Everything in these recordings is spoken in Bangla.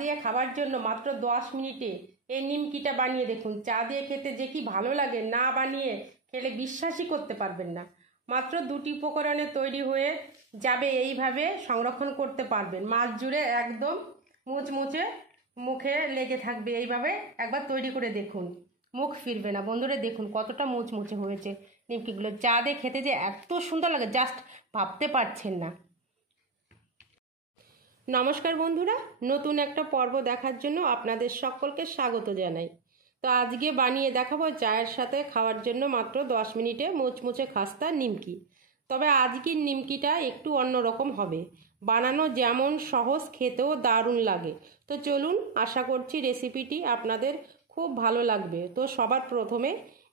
দিয়ে খাবার জন্য মাত্র 10 মিনিটে এই নিমকিটা বানিয়ে দেখুন। চা দিয়ে খেতে যে কি ভালো লাগে, না বানিয়ে খেলে বিশ্বাসই করতে পারবেন না। মাত্র 2টি উপকরণে তৈরি হয়ে যাবে, এইভাবে সংরক্ষণ করতে পারবেন। মাস জুড়ে একদম মুচমুচে মুখে লেগে থাকবে। এইভাবে একবার তৈরি করে দেখুন, মুখ ফিরবে না। বন্ধুরা দেখুন কতটা মুচমুচে হয়েছে নিমকিগুলো। চা দিয়ে খেতে যে এত সুন্দর লাগে জাস্ট ভাবতে পারছেন না। নমস্কার বন্ধুরা, নতুন একটা পর্ব দেখার জন্য আপনাদের সকলকে স্বাগত জানাই। তো আজকে বানিয়ে দেখাবো চায়ের সাথে খাওয়ার জন্য মাত্র 10 মিনিটে মুচমুচে খাস্তা নিমকি। তবে আজকের নিমকিটা একটু অন্যরকম হবে। বানানো যেমন সহজ, খেতেও দারুণ লাগে। তো চলুন, আশা করছি রেসিপিটি আপনাদের খুব ভালো লাগবে। তো সবার প্রথমে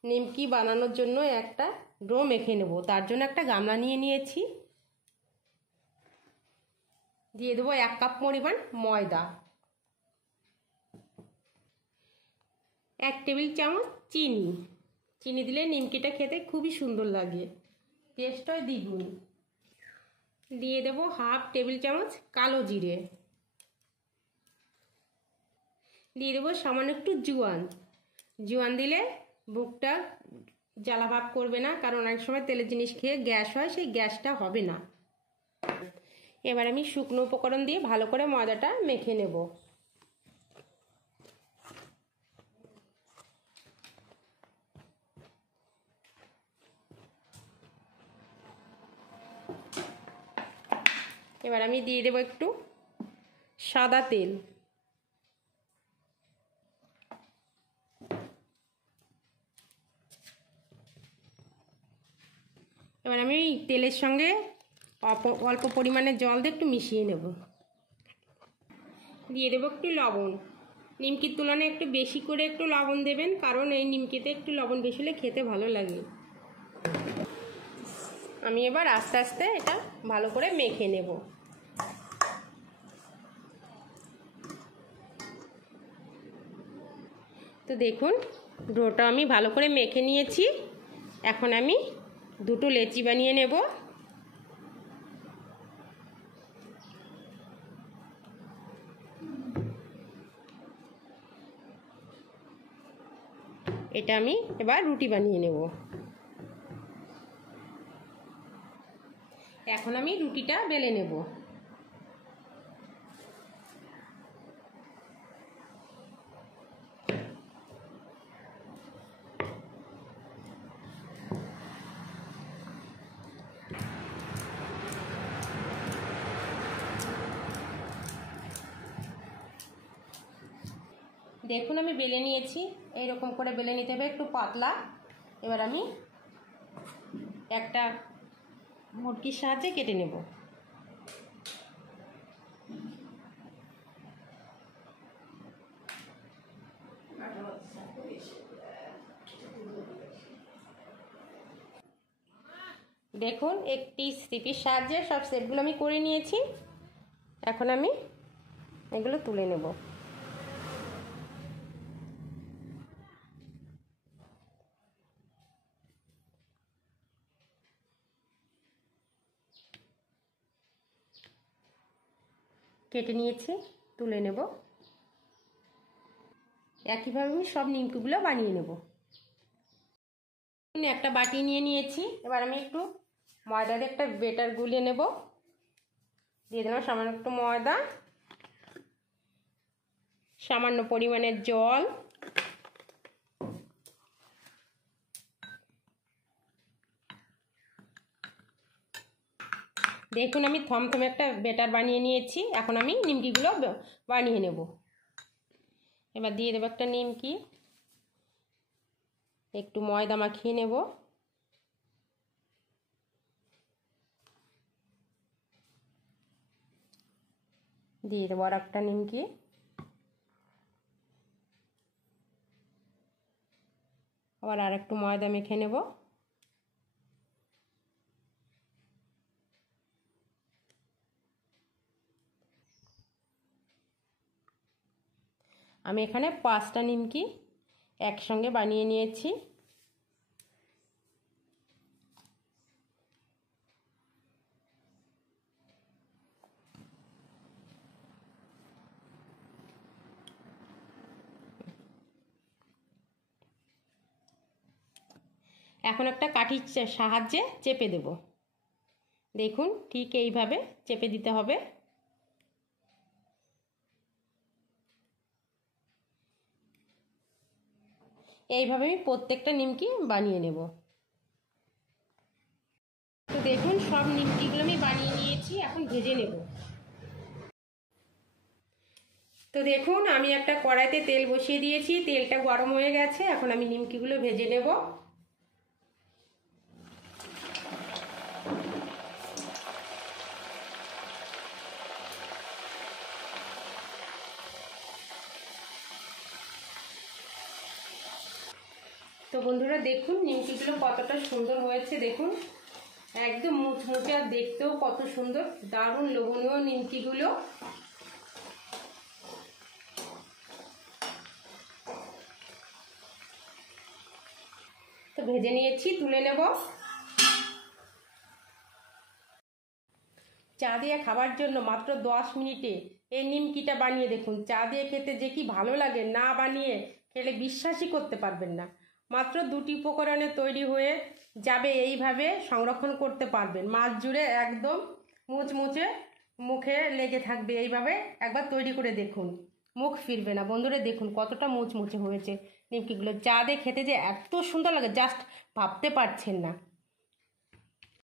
নিমকি বানানোর জন্য একটা ডো মেখে নেব। তার জন্য একটা গামলা নিয়ে নিয়েছি। দিয়ে দেবো 1 কাপ পরিমাণ ময়দা, 1 টেবিল চামচ চিনি দিলে নিমকিটা খেতে খুবই সুন্দর লাগে, টেস্ট হয় দ্বিগুণ। দিয়ে দেবো 1/2 টেবিল চামচ কালো জিরে, দিয়ে দেবো সামান্য একটু জোয়ান দিলে বুকটা জ্বালা ভাব করবে না, কারণ অনেক সময় তেলের জিনিস খেয়ে গ্যাস হয়, সেই গ্যাসটা হবে না। এবার আমি শুকনো উপকরণ দিয়ে ভালো করে ময়দাটা মেখে নেব। এবার আমি দিয়ে দেবো একটু সাদা তেল। এবার আমি তেলের সঙ্গে অল্প পরিমাণে জল দিয়ে একটু মিশিয়ে নেব। দিয়ে দেবো একটু লবণ। নিমকির তুলনায় একটু বেশি করে একটু লবণ দেবেন, কারণ এই নিমকিতে একটু লবণ বেশি হলে খেতে ভালো লাগে। আমি এবার আস্তে আস্তে এটা ভালো করে মেখে নেব। তো দেখুন ডোটা আমি ভালো করে মেখে নিয়েছি। এখন আমি 2টো লেচি বানিয়ে নেব। এটা আমি এবার রুটি বানিয়ে নেব। এখন আমি রুটিটা বেলে নেব। দেখুন আমি বেলে নিয়েছি, এইরকম করে বেলে নিতে হবে, একটু পাতলা। এবার আমি একটা মুটকির সাহায্যে কেটে নেব। দেখুন একটি ছিপির সাহায্যে সব শেপগুলো আমি করে নিয়েছি। এখন আমি এগুলো তুলে নেব। কেটে নিয়েছি, তুলে নেব। একইভাবে আমি সব নিমকিগুলো বানিয়ে নেব। একটা বাটি নিয়ে নিয়েছি। এবার আমি একটু ময়দা দিয়ে একটা বেটার গুলিয়ে নেব। দিয়ে দিলাম সামান্য একটু ময়দা, সামান্য পরিমাণের জল, দেখুন আমি থমথমে একটা বেটার বানিয়ে নিয়েছি। এখন আমি নিমকিগুলো বানিয়ে নেব। এবার দিয়ে দেবো একটা নিমকি, একটু ময়দা মাখিয়ে নেব। দিয়ে দেবো আর একটা নিমকি, আবার আর একটু ময়দা মেখে নেব। আমি এখানে 5টা নিমকি একসঙ্গে বানিয়ে নিয়েছি। এখন একটা কাঠির সাহায্যে চেপে দেব। দেখুন ঠিক এইভাবে চেপে দিতে হবে। এইভাবে আমি প্রত্যেকটা নিমকি বানিয়ে নেব। তো দেখুন সব নিমকিগুলো আমি বানিয়ে নিয়েছি, এখন ভেজে নেব। তো দেখুন আমি একটা কড়াইতে তেল বসিয়ে দিয়েছি, তেলটা গরম হয়ে গেছে, এখন আমি নিমকিগুলো ভেজে নেব। তো বন্ধুরা দেখুন নিমকিগুলো কতটা সুন্দর হয়েছে, দেখুন একদম মুচমুচে আর দেখতেও কত সুন্দর, দারুণ লোভনীয় নিমকিগুলো। তো ভেজে নিয়েছি, তুলে নেব। চা দিয়ে খাবার জন্য মাত্র 10 মিনিটে এই নিমকিটা বানিয়ে দেখুন। চা দিয়ে খেতে যে কি ভালো লাগে, না বানিয়ে খেলে বিশ্বাসই করতে পারবেন না। মাত্র 2টি উপকরণে তৈরি হয়ে যাবে, এইভাবে সংরক্ষণ করতে পারবেন মাস জুড়ে, একদম মুচমুচে মুখে লেগে থাকবে। এইভাবে একবার তৈরি করে দেখুন, মুখ ফিরবে না। বন্ধুরা দেখুন কতটা মুচমুচে হয়েছে নিমকিগুলো, চা দিয়ে খেতে যে এত সুন্দর লাগে জাস্ট ভাবতে পারছেন না।